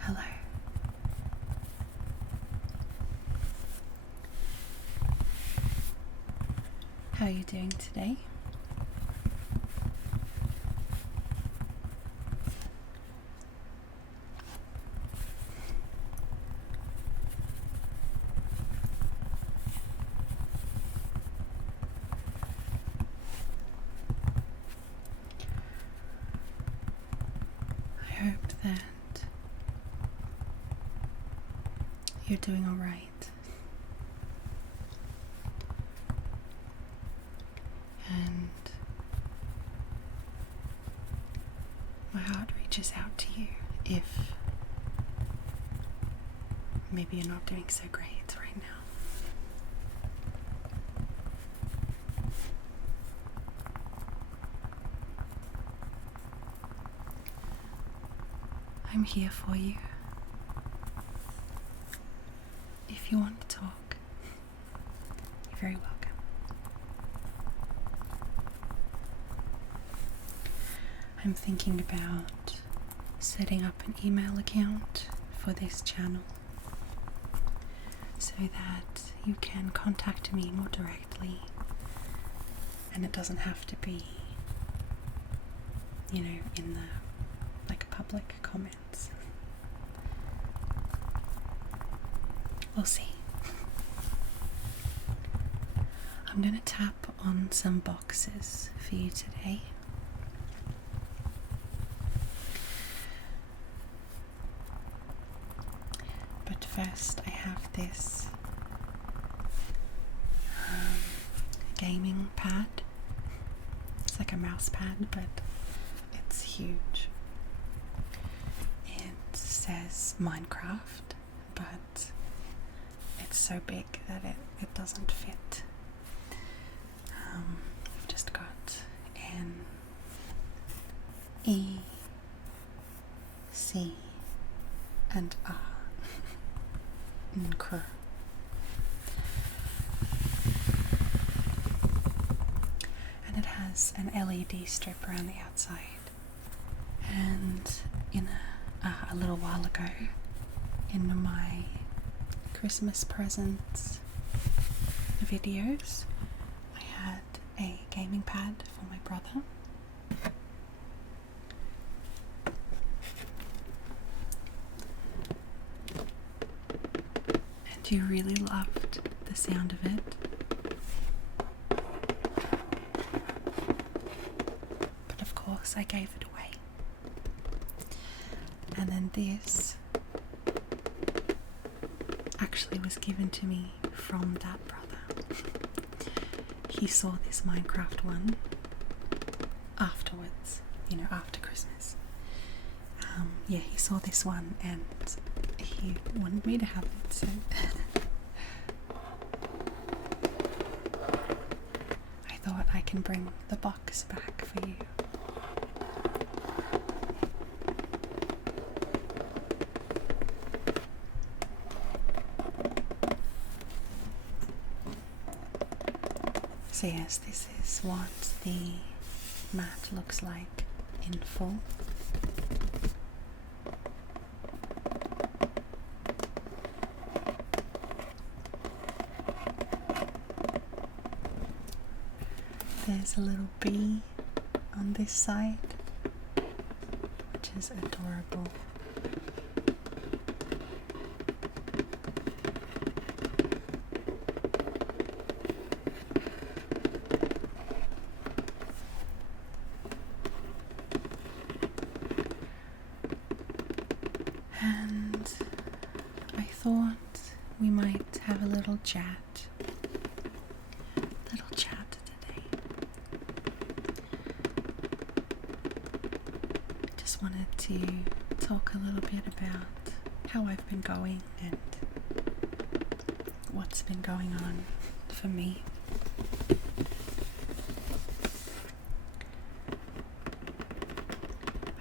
Hello. How are you doing today? I hope that you're doing all right. And my heart reaches out to you if maybe you're not doing so great right now. I'm here for you. If you want to talk, you're very welcome. I'm thinking about setting up an email account for this channel so that you can contact me more directly, and it doesn't have to be, in the public comments. We'll see. I'm going to tap on some boxes for you today. But first I have this gaming pad. It's like a mouse pad, but it's huge. It says Minecraft, but it's so big that it doesn't fit. I've just got N E C and R. Incur. And it has an LED strip around the outside. And in a little while ago, in my Christmas presents videos, I had a gaming pad for my brother. And you really loved the sound of it. But of course I gave it away. And then this actually was given to me from that brother. He saw this Minecraft one afterwards, after Christmas. He saw this one and he wanted me to have it, so I thought I can bring the box back for you. So yes, this is what the mat looks like in full. There's a little bee on this side, which is adorable. And I thought we might have a little chat today. I just wanted to talk a little bit about how I've been going and what's been going on for me.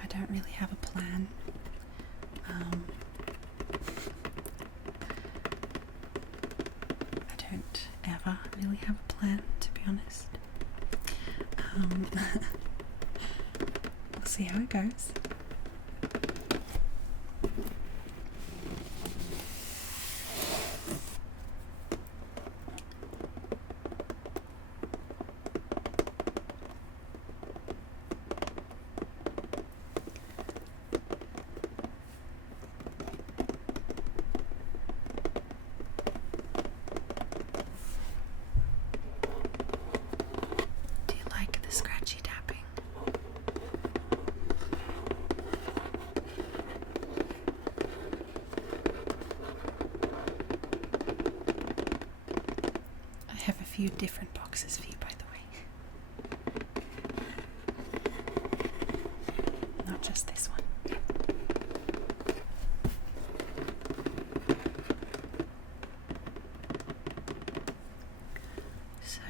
I don't really have a plan. I don't ever really have a plan, to be honest. We'll see how it goes. few different boxes for you, by the way. Not just this one. So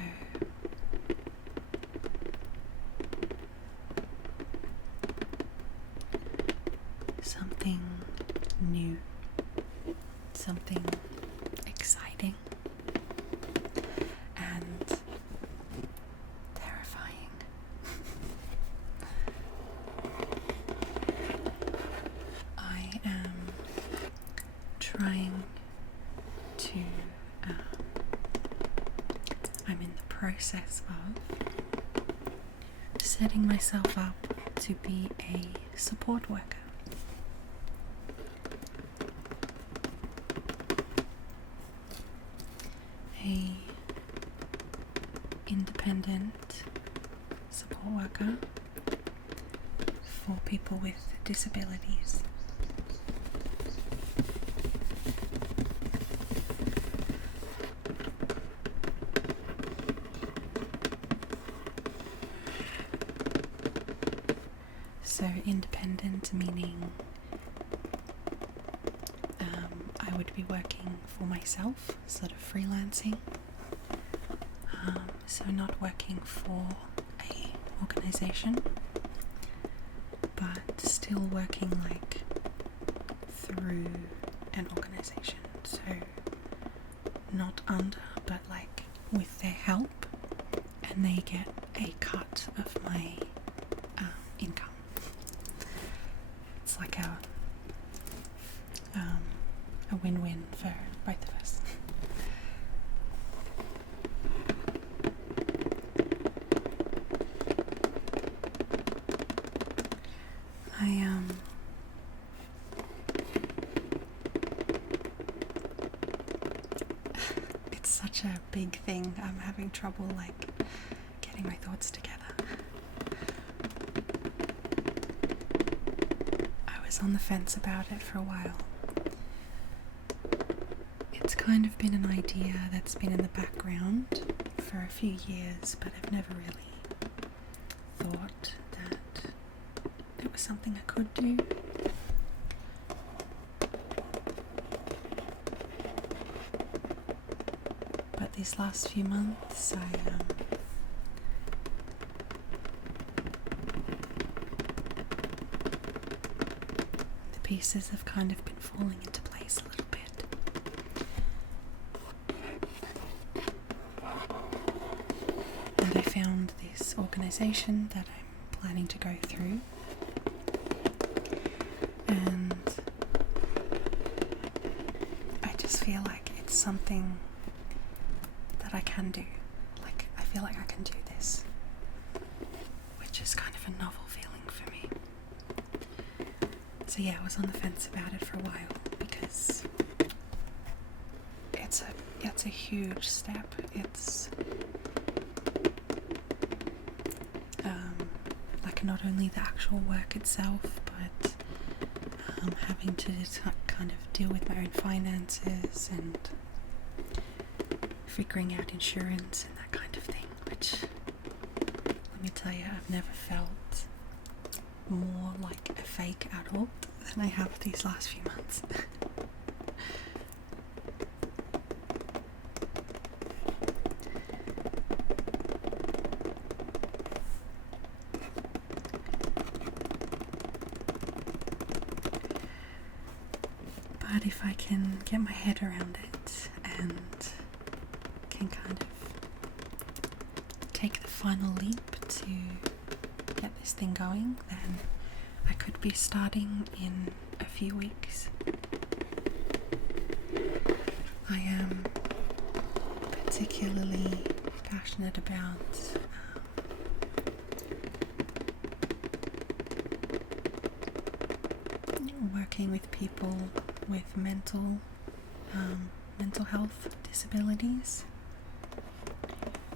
something new, something exciting and terrifying. I am trying to, I'm in the process of setting myself up to be a support worker. A independent support worker for people with disabilities. So independent meaning I would be working for myself, sort of freelancing. So not working for a organization, but still working like through an organization. So not under, but like with their help, and they get a cut of my income. It's like a win-win for both of us. It's such a big thing. I'm having trouble like getting my thoughts together. I was on the fence about it for a while. It's kind of been an idea that's been in the background for a few years, but I've never really thought that it was something I could do. But these last few months, the pieces have kind of been falling into place a little bit. And I found this organisation that I'm planning to go through, and I just feel like it's something that I can do. Like, I feel like I can do this, which is kind of a novel feeling for me. So yeah, I was on the fence about it for a while because it's a huge step. It's like not only the actual work itself, but having to kind of deal with my own finances and figuring out insurance and that kind of thing, which, let me tell you, I've never felt more like a fake adult than I have these last few months. But if I can get my head around it and can kind of take the final leap to get this thing going, then I could be starting in a few weeks. I am particularly passionate about working with people with mental health disabilities,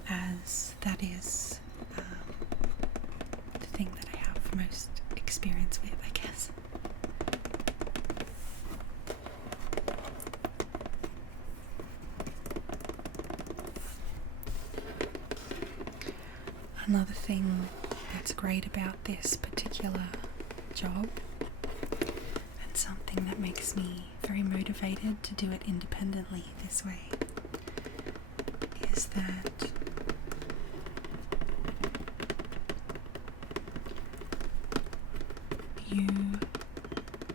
as that is the thing that I have most experience with, I guess. Another thing that's great about this particular job, and something that makes me very motivated to do it independently this way, is that you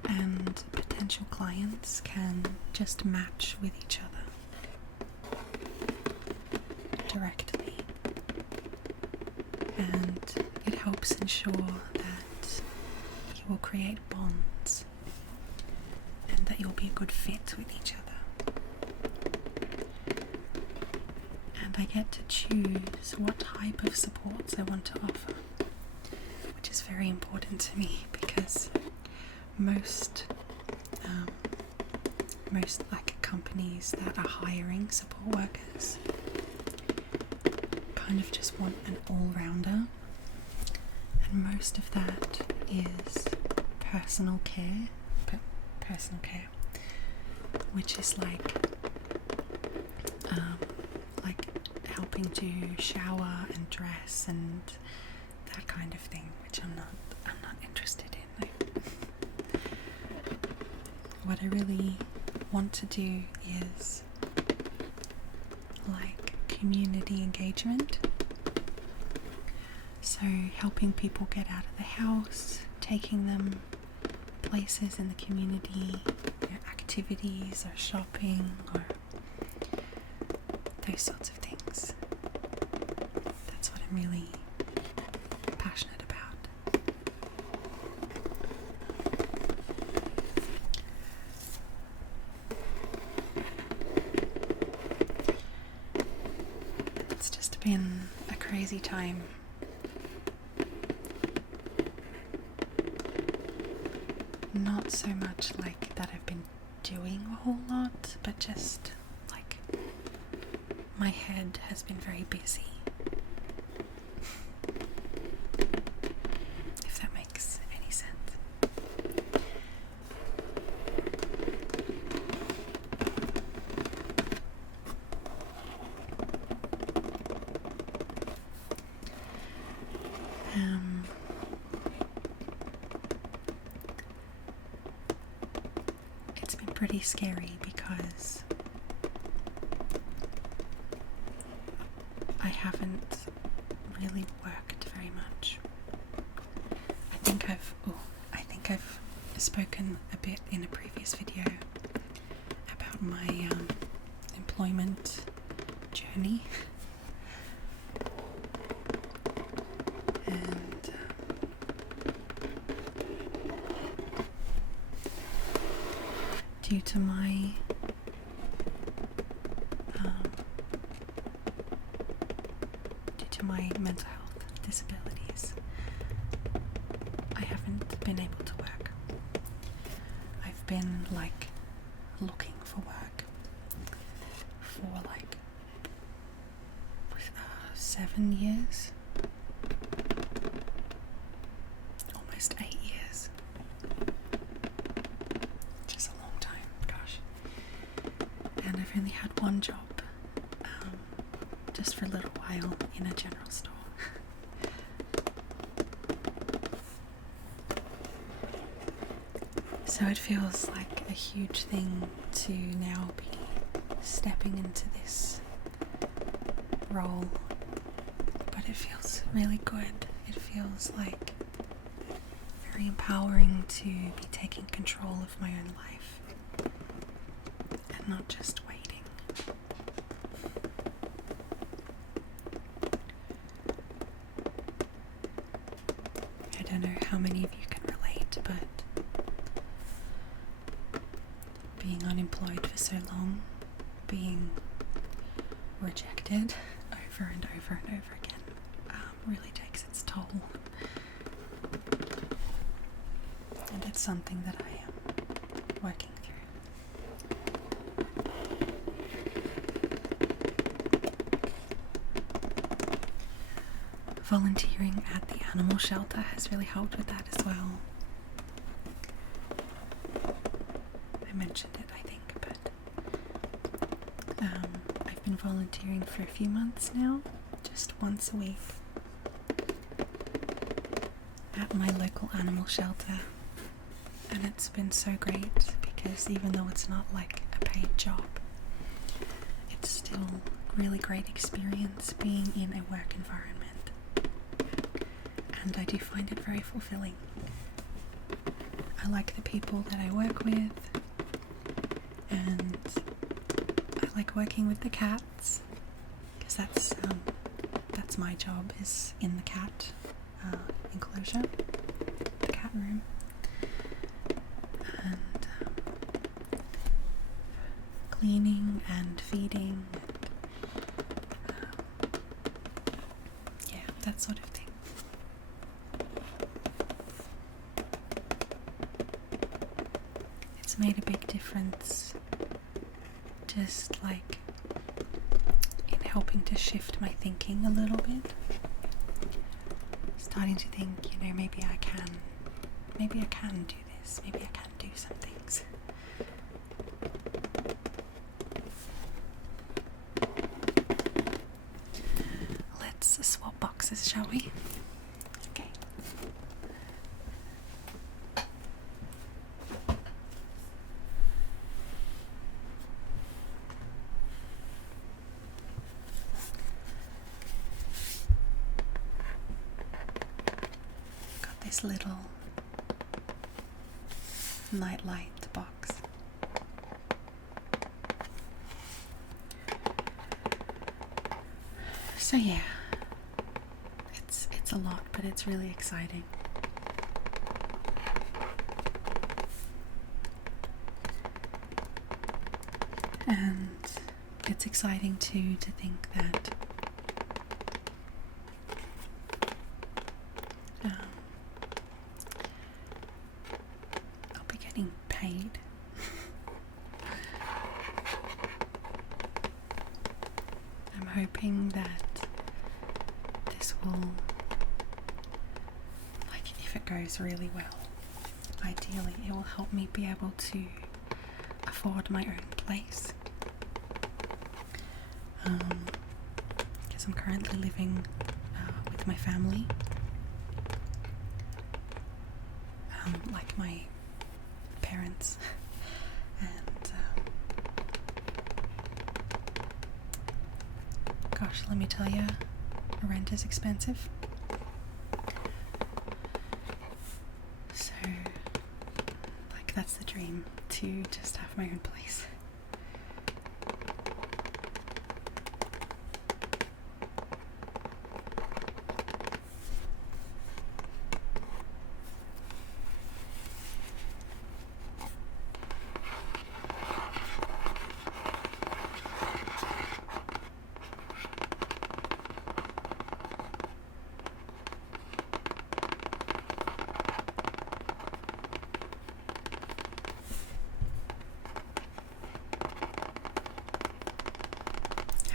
and potential clients can just match with each other directly, and it helps ensure that you will create bonds and that you'll be a good fit with each other. And I get to choose what type of supports I want to offer, which is very important to me, because most like companies that are hiring support workers kind of just want an all-rounder, and most of that is personal care, which is like helping to shower and dress and that kind of thing, which I'm not interested in. What I really want to do is like community engagement, so helping people get out of the house, taking them places in the community, activities or shopping or those sorts of things. That's what I'm really passionate about. It's just been a crazy time. Not so much like that I've been doing a whole lot, but just like my head has been very busy. If that makes any sense. It's been pretty scary because I haven't really worked very much. I think I've spoken a bit in a previous video about my employment journey, and due to my mental health disabilities, I haven't been able to work. I've been like looking for work for like 7 years, almost 8 years, which is a long time, gosh. And I've only had one job, just for a little while in a general store. So it feels like a huge thing to now be stepping into this role, but it feels really good. It feels like very empowering to be taking control of my own life and not just waiting. I don't know how many of you can relate, but being unemployed for so long, being rejected over and over and over again, really takes its toll. And it's something that I am working through. Volunteering at the animal shelter has really helped with that as well. I mentioned it, I think, but I've been volunteering for a few months now, just once a week, at my local animal shelter, and it's been so great because even though it's not like a paid job, it's still a really great experience being in a work environment, and I do find it very fulfilling. I like the people that I work with, and I like working with the cats because that's my job, is in the cat enclosure, the cat room, and cleaning and feeding, yeah, that sort of thing. It's made a big difference, just like in helping to shift my thinking a little bit. Starting to think, maybe I can do this, maybe I can do some things. Let's swap boxes, shall we? Okay. Got this little nightlight box. So yeah, it's a lot, but it's really exciting. And it's exciting too to think that I'll be getting paid. I'm hoping that this will, if it goes really well, ideally it will help me be able to afford my own place. Because I'm currently living with my family, like my parents, and gosh, let me tell you, rent is expensive. So, that's the dream, to just have my own place.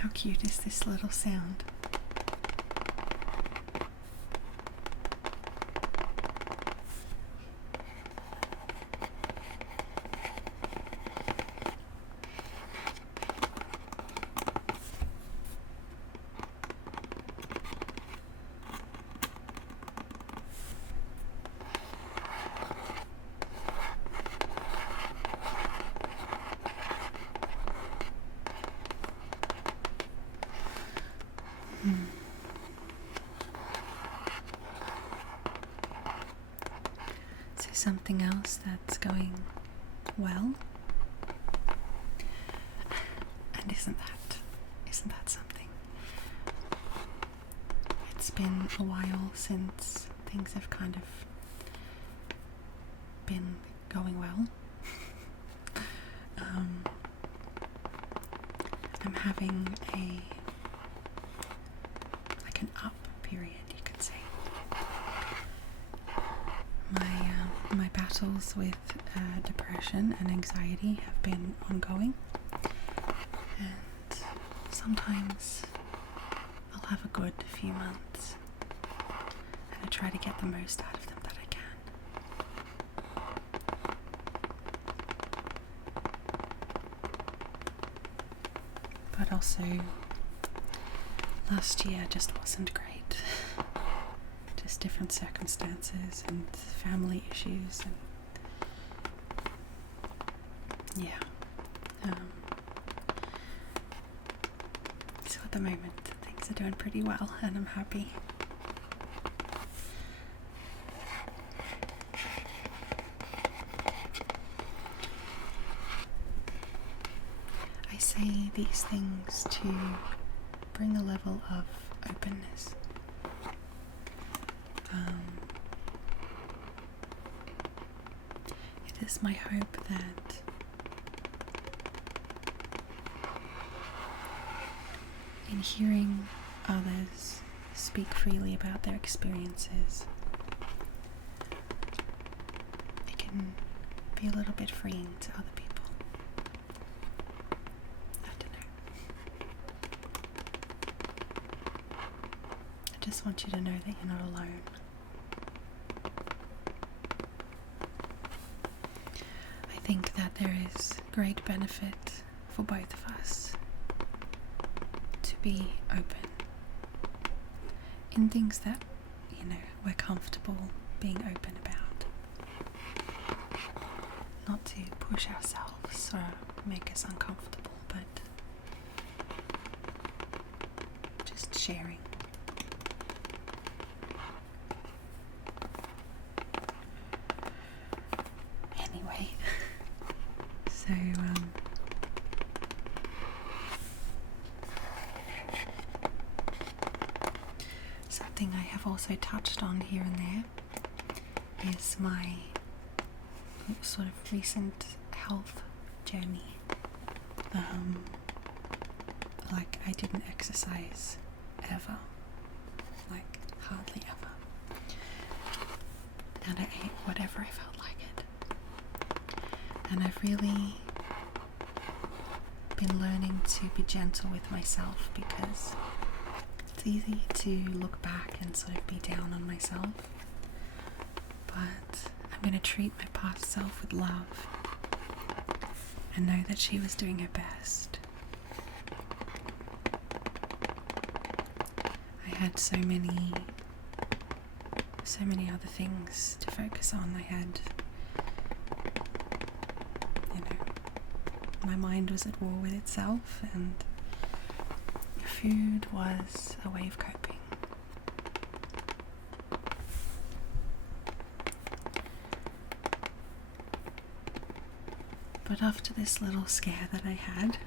How cute is this little sound? So something else that's going well, and isn't that something? It's been a while since things have kind of been going well. I'm having an up period, you could say. My battles with depression and anxiety have been ongoing, and sometimes I'll have a good few months and I try to get the most out of them that I can. But also, last year just wasn't great. just different circumstances and family issues, and yeah. So at the moment, things are doing pretty well, and I'm happy. I say these things to bring a level of openness. It is my hope that in hearing others speak freely about their experiences, it can be a little bit freeing to other people. I don't know. I just want you to know that you're not alone. I think that there is great benefit for both of us to be open in things that, we're comfortable being open about. Not to push ourselves or make us uncomfortable, but just sharing. Anyway, so something I have also touched on here and there is my sort of recent health journey. Like, I didn't exercise ever, like hardly ever, and I ate whatever I felt like it. And I've really been learning to be gentle with myself, because it's easy to look back and sort of be down on myself, but I'm going to treat my past self with love and know that she was doing her best. I had so many other things to focus on. I had, my mind was at war with itself, and food was a way of coping. But after this little scare that I had,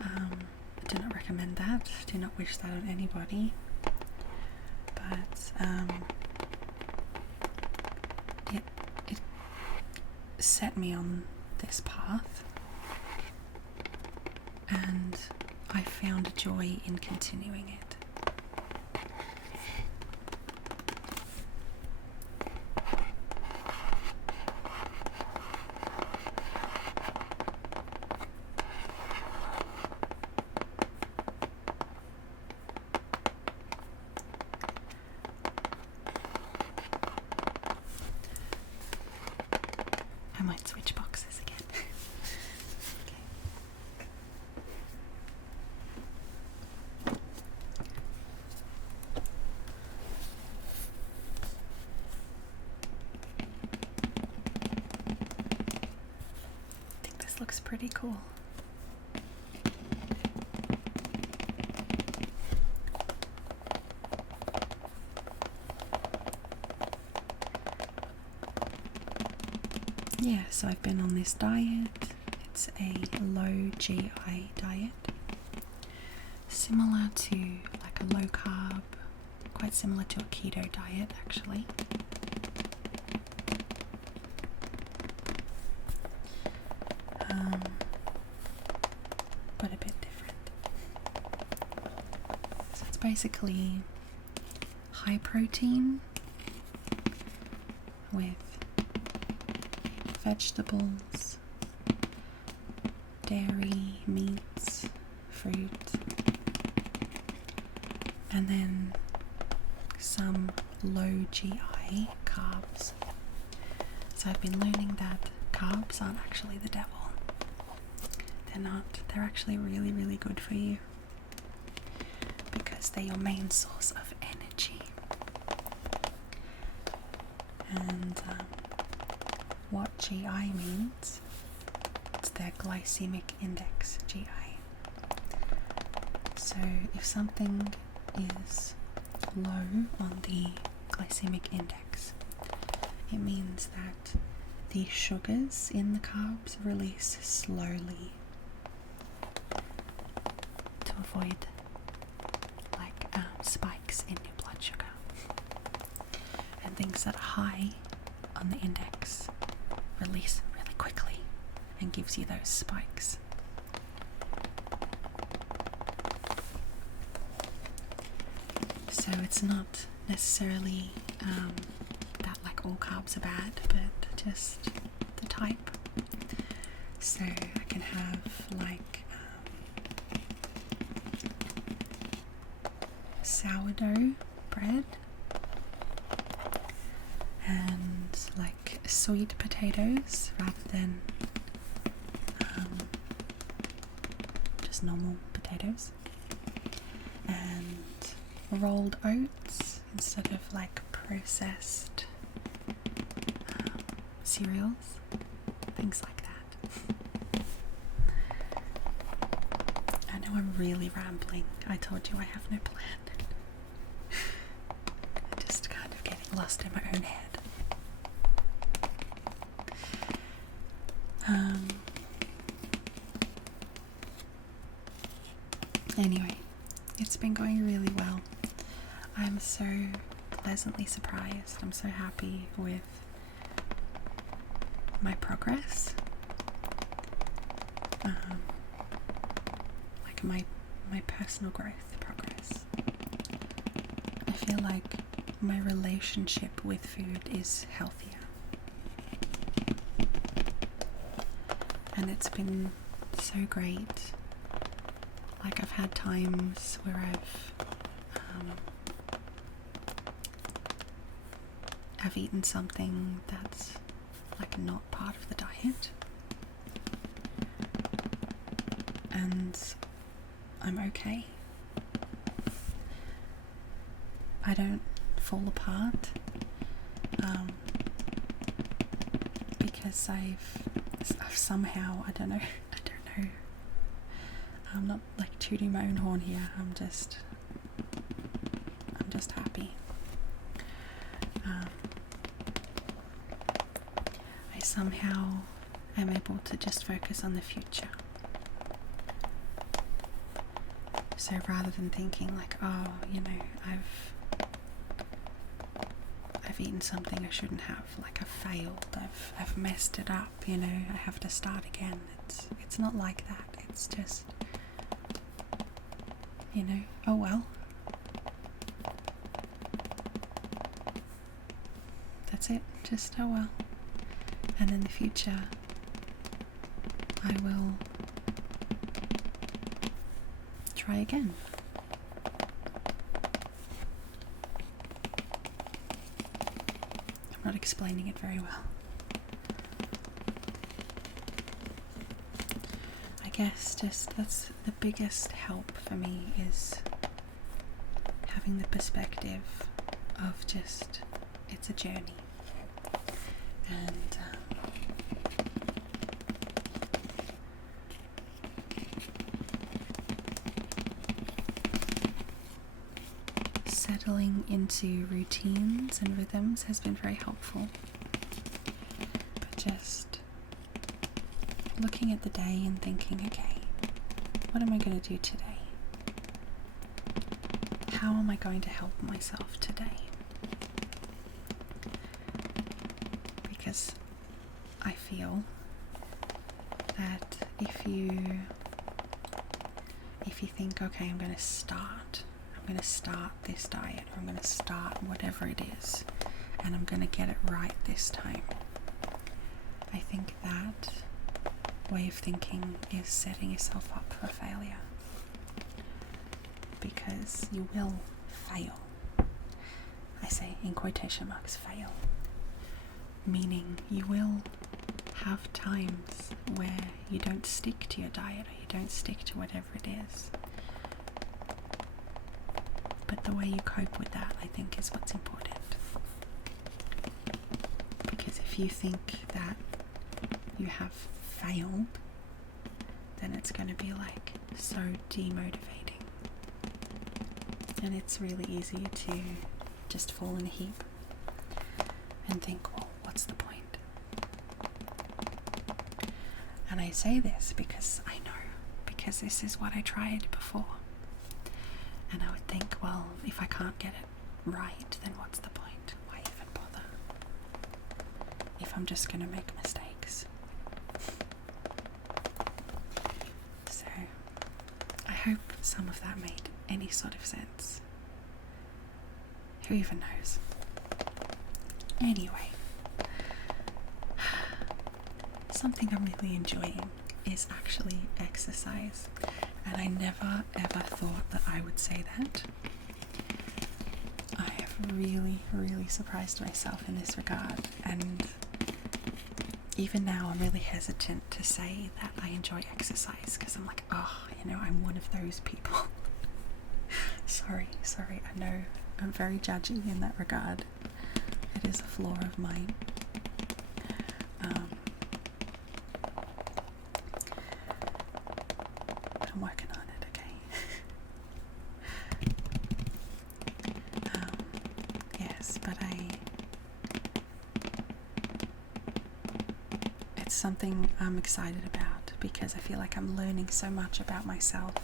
I do not recommend that, do not wish that on anybody, but it set me on this path, and I found joy in continuing it. I might switch boxes again. I think this looks pretty cool. Yeah, so I've been on this diet. It's a low GI diet, similar to like a low carb, quite similar to a keto diet actually. But a bit different. So it's basically high protein with vegetables, dairy, meats, fruit, and then some low GI carbs. So I've been learning that carbs aren't actually the devil. They're not. They're actually really, really good for you, because they're your main source of energy. And what GI means, it's their glycemic index, GI. So if something is low on the glycemic index, it means that the sugars in the carbs release slowly to avoid spikes in your blood sugar. And things that are high on the index release really quickly and gives you those spikes. So it's not necessarily that like all carbs are bad, but just the type. So I can have like sourdough bread and like sweet potatoes rather than just normal potatoes, and rolled oats instead of like processed cereals, things like that. I know I'm really rambling. I told you I have no plan. I'm just kind of getting lost in my own head. Anyway, it's been going really well. I'm so pleasantly surprised. I'm so happy with my progress. Like my personal growth progress. I feel like my relationship with food is healthier. And it's been so great. Like I've had times where I've eaten something that's like not part of the diet, and I'm okay. I don't fall apart because I've somehow, I don't know, I'm not like tooting my own horn here. I'm just happy. I somehow am able to just focus on the future. So rather than thinking like, oh, you know, I've eaten something I shouldn't have, like I've failed, I've messed it up, you know, I have to start again. It's not like that. It's just, you know, oh well. That's it, just oh well. And in the future, I will try again. I'm not explaining it very well. I guess just that's the biggest help for me, is having the perspective of just, it's a journey. And settling into routines and rhythms has been very helpful. But just looking at the day and thinking, okay, what am I going to do today? How am I going to help myself today? Because I feel that if you think, okay, I'm going to start this diet, or I'm going to start whatever it is, and I'm going to get it right this time, I think that way of thinking is setting yourself up for failure, because you will fail. I say in quotation marks, fail, meaning you will have times where you don't stick to your diet, or you don't stick to whatever it is. But the way you cope with that, I think, is what's important. if you think that you have failed, then it's going to be like so demotivating, and it's really easy to just fall in a heap and think, well, what's the point? And I say this because I know, because this is what I tried before, and I would think, well, if I can't get it right, then what's the point? Why even bother if I'm just going to make mistakes? So I hope some of that made any sort of sense. Who even knows? Anyway, something I'm really enjoying is actually exercise, and I never ever thought that I would say that. I have really surprised myself in this regard, and even now I'm really hesitant to say that I enjoy exercise, because I'm like, oh, I'm one of those people. sorry, I know I'm very judgy in that regard. It is a flaw of mine. I'm working on it, okay? Yes, but it's something I'm excited about, because I feel like I'm learning so much about myself,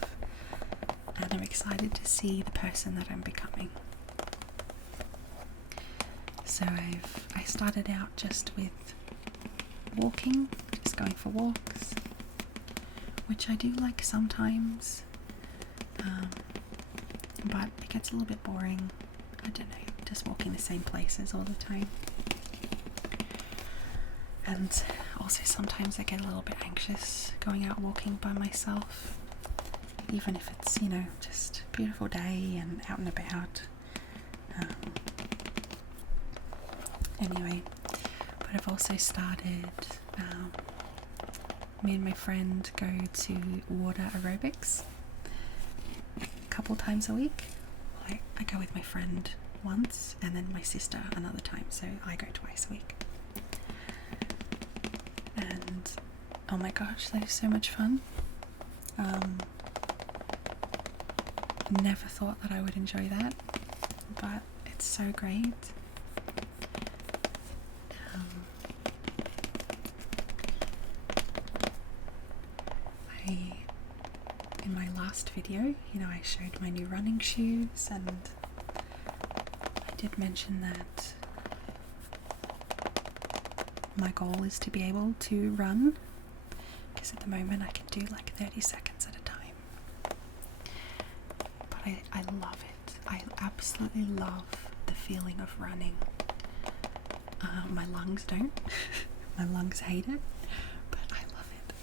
and I'm excited to see the person that I'm becoming. So I started out just with walking, just going for walks, which I do like sometimes, but it gets a little bit boring. I don't know, just walking the same places all the time. And also sometimes I get a little bit anxious going out walking by myself, even if it's, just a beautiful day and out and about. Anyway, but I've also started, me and my friend go to water aerobics a couple times a week. I go with my friend once, and then my sister another time, so I go twice a week. And oh my gosh, that is so much fun. Never thought that I would enjoy that, but it's so great. In my last video, I showed my new running shoes, and I did mention that my goal is to be able to run, because at the moment I can do like 30 seconds at a time. But I love it. I absolutely love the feeling of running. My lungs don't. My lungs hate it, but I love it.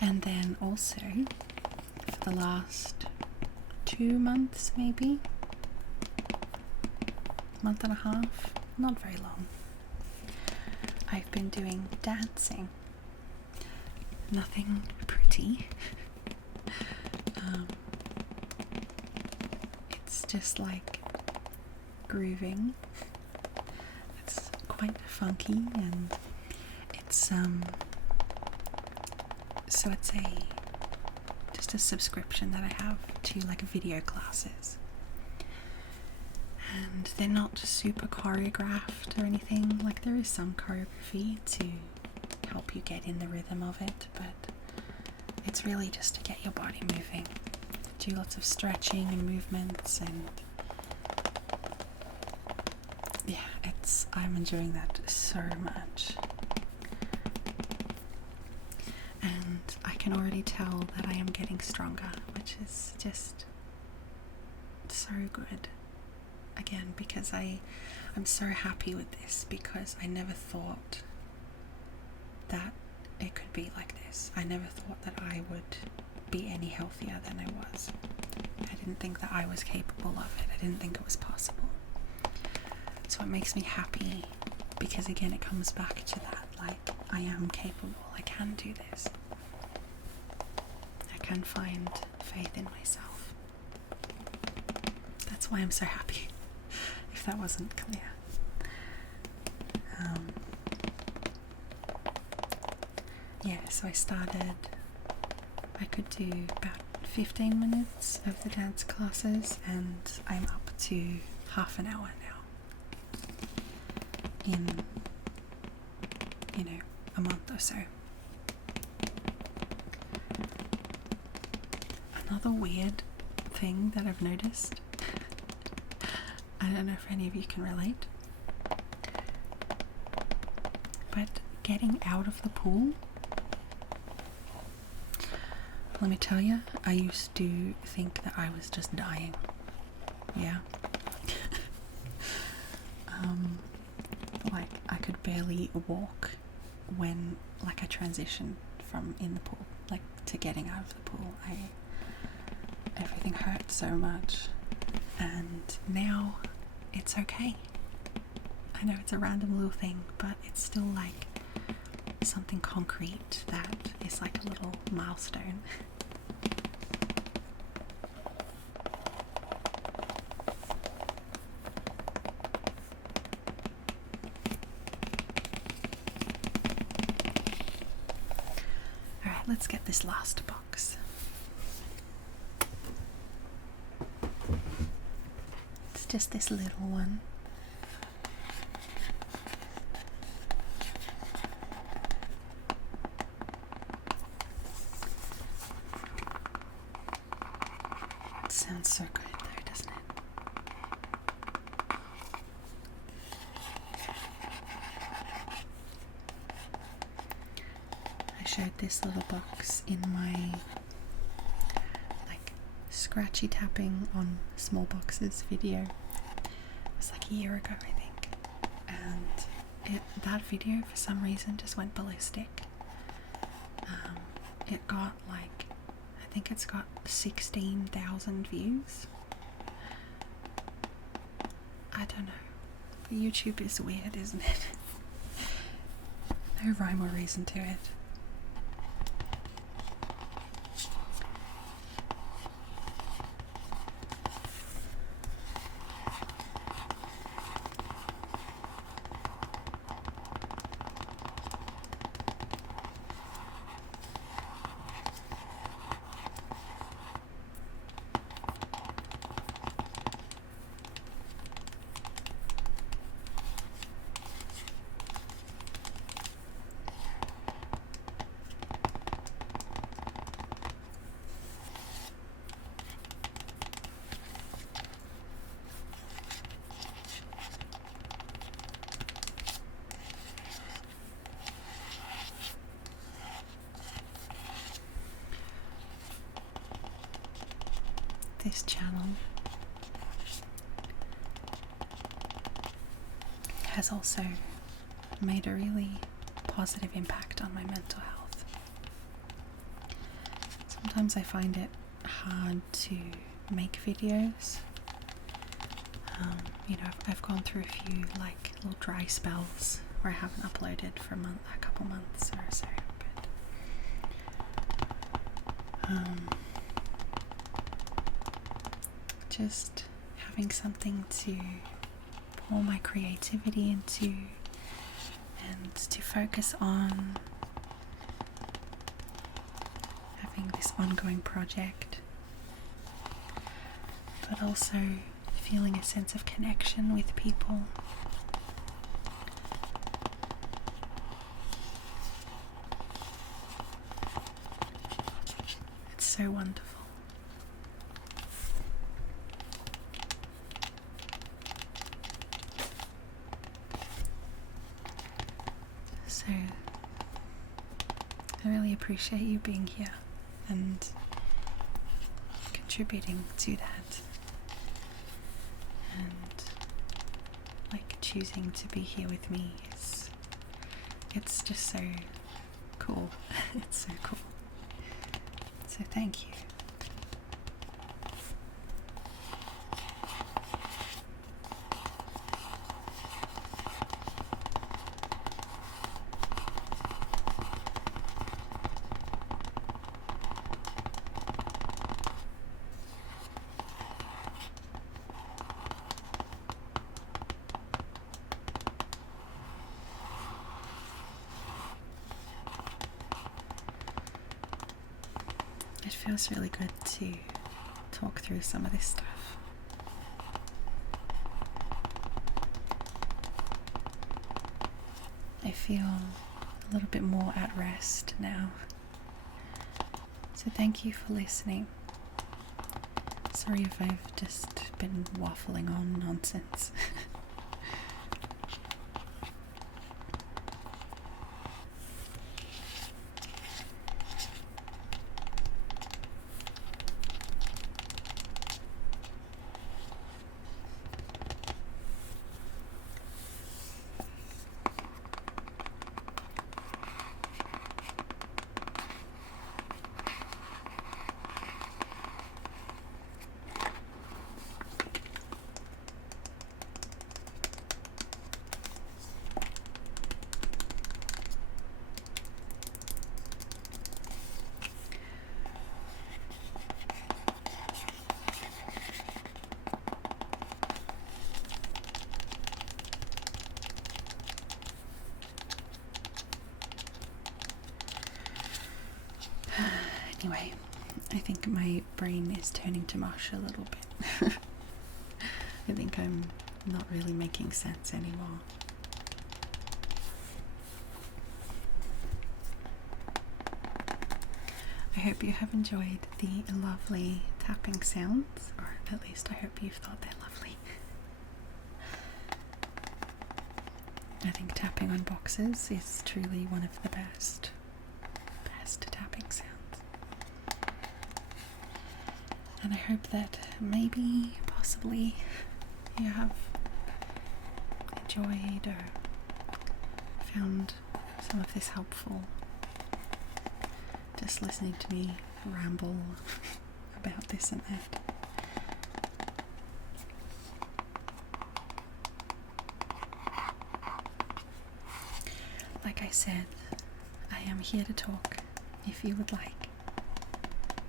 And then also, for the last 2 months, maybe, month and a half, not very long, I've been doing dancing. Nothing pretty. It's just like grooving. It's quite funky, and it's so it's just a subscription that I have to like video classes, and they're not super choreographed or anything. Like, there is some choreography to help you get in the rhythm of it, but it's really just to get your body moving, do lots of stretching and movements, and yeah, I'm enjoying that so much. And I can already tell that I am getting stronger, which is just so good. Again, because I'm so happy with this, because I never thought that it could be like this. I never thought that I would be any healthier than I was. I didn't think that I was capable of it. I didn't think it was possible. So it makes me happy, because again, it comes back to that, like, I am capable. I can do this. I can find faith in myself. That's why I'm so happy, if that wasn't clear. So I could do about 15 minutes of the dance classes, and I'm up to half an hour now in, a month or so. Another weird thing that I've noticed, I don't know if any of you can relate, but getting out of the pool, let me tell you, I used to think that I was just dying. Yeah. Like, I could barely walk when, I transitioned from in the pool, to getting out of the pool. Everything hurt so much, and now it's okay. I know it's a random little thing, but it's still something concrete that is a little milestone. Alright, let's get this last box. It's just this little one. Sounds so good though, doesn't it? I showed this little box in my scratchy tapping on small boxes video. It was a year ago, I think, and that video for some reason just went ballistic. It got I think it's got 16,000 views. I don't know. YouTube is weird, isn't it? No rhyme or reason to it. This channel has also made a really positive impact on my mental health. Sometimes I find it hard to make videos. I've gone through a few little dry spells where I haven't uploaded for a couple months or so, but just having something to pour my creativity into and to focus on, having this ongoing project, but also feeling a sense of connection with people. It's so wonderful. So I really appreciate you being here and contributing to that, and choosing to be here with me it's just so cool. It's so cool. So thank you. it feels really good to talk through some of this stuff. I feel a little bit more at rest now. So thank you for listening. Sorry if I've just been waffling on nonsense. Anyway, I think my brain is turning to mush a little bit. I think I'm not really making sense anymore. I hope you have enjoyed the lovely tapping sounds, or at least I hope you've thought they're lovely. I think tapping on boxes is truly one of the best tapping sounds. And I hope that maybe, possibly, you have enjoyed or found some of this helpful. Just listening to me ramble about this and that. Like I said, I am here to talk if you would like.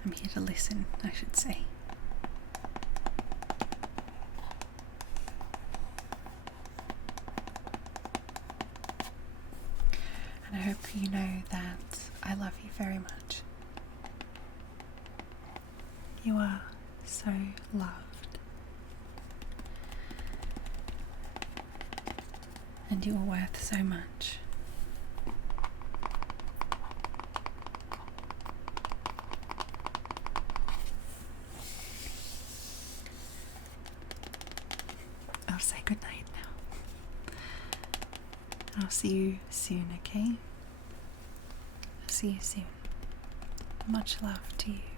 I'm here to listen, I should say. And I hope you know that I love you very much. You are so loved. And you are worth so much. I'll say goodnight now. I'll see you soon, okay? I'll see you soon. Much love to you.